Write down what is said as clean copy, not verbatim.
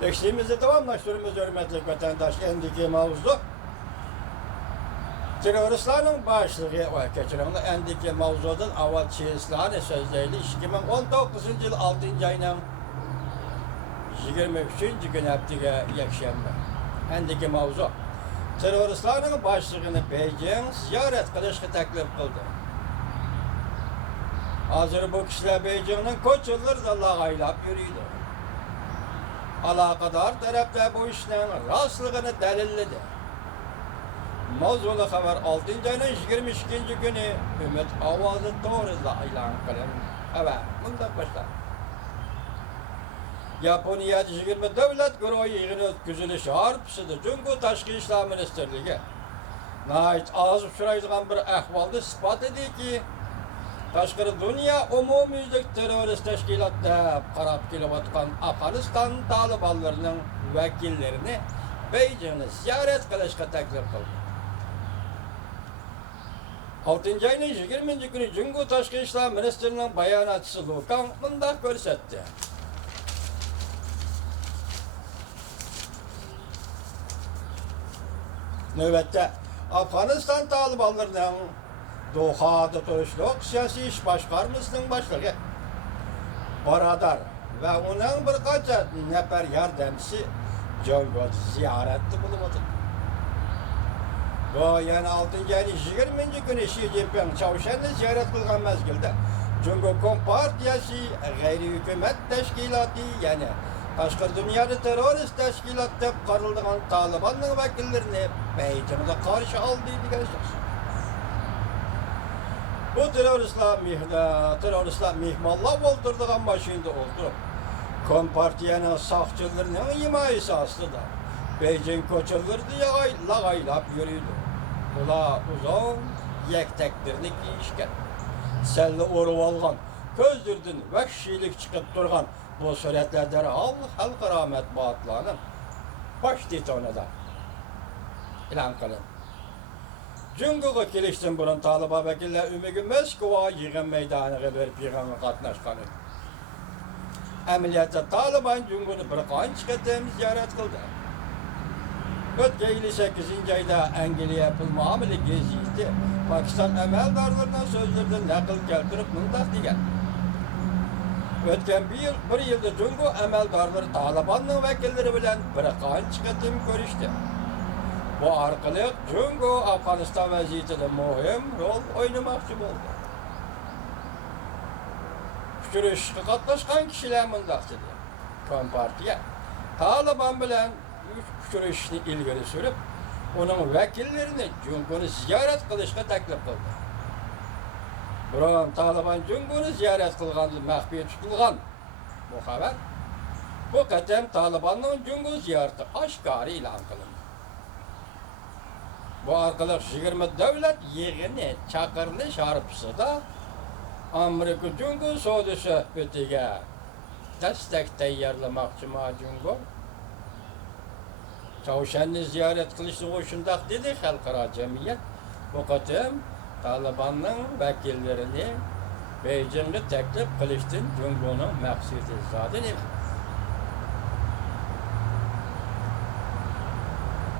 Geçtiğimizde tamamlaştırımız hürmetli vatandaş endiki mavzu. Teröristlerin başlığı geçiren endiki mavzudan avval çizgileri sözleydi. 2019 yıl 6. ayının 23. gün haftiga yakşanba. Endiki mavzu. Teröristlerin başlığını Beijing ziyaret kılışkı teklif kıldı. Hazır bu kişiler Beijing'in koçulları da lağaylap yürüydü. Alakadar taraflar bu işlerin rastlığını delilledi. Mavzulu haber 6. ayının 22. günü Ümit Avazı doğruza ilan kılın. Evet, bundan başlar. Japonya 20 devlet grubu yığını ötküzülüşü harpsıdı. Çünkü Taşkı İşler Ministerliği nahit azıp süraydıgan bir ahvalda ispat ediyor ki Taşkı dünya umumiylik terörist teşkilatta qarab kelip atkan Afganistan talibanlarının vekillerini Beijing'e ziyaret kılışka teklif kıldı. 6. ayının 20. günü Cumhur Taşkı İşler Ministerliği'nin bayanatçısı Lukan bunda görsetti. Növbette Afganistan talibanlarının Doha'da turuşluq siyasi iş başkarmasının başlığı Baradar ve onun bir qaça nefer yardımcısı Jolgo ziyaretli bulunmadı. Bu yani 6. ayın 20. günü Xi Jinping Çavuşan'ı ziyaret kılgan mezgilde Cumhur Kompartiyası gayri hükümet teşkilatı yani Taşkı dünyada terörist teşkilat dep qarıldığan Taliban'ın vekillerini Beijing'de karşı aldı degan söz. Bu teröristler mihmallab oldurduğun başında oldu. Kompartiyanın sağçılarının himayesi aslında. Beijing koçulları diye lağaylap yürüydü. Ula uzun yekteklerini giyişken, selli orup algan, közlerden vahşilik çıkıp durgan bu suretlerden halka matbuatlarının baş detonada ilan kılın. Cumhur'a kelişten burun Taliban vekiller ümügü Moskova yığın meydanıga berip yığınga katnaşkanı. Ameliyatda Taliban Cumhur'u bir qanç qatam ziyaret kıldı. Ötke yılı 8. ayda Angliya yapılmağımılı geziydi. Pakistan emeldarlarından sözlerden nakıl keltirip mındak digen. Ötken bir yılda Cumhur emeldarları Taliban'ın vekilleri bilen bir qanç qatam görüştü. Bu arkalık Cumhur Afganistan vaziyetinde mühim rol oynamakçı oldu. Görüşke katlaşkan kişiler mındak dedi. Kompartiya Taliban bilen görüşünü ilgili sürüp onun vekillerini Cumhur'u ziyaret kılışka teklif kıldı. Buran Taliban Cumhur'u ziyaret kılgandı, mahfiye tutulgan bu haber. Bu qatam Taliban'ın Cumhur ziyareti aşkarı ilan kılındı. Bu arkalık 20 devlet yığını çakırlı şarpısı da Amerika Cumhur Saudi söhbetiga destek tayyorlamoqchi Cumhur. Çavuşan'ı ziyaret kılışını hoşundak dedi halkara cemiyet. Bu qatam Taliban'ın vekillerini Beijing'e teklif kılıştın Cumhur'un maksudi zaten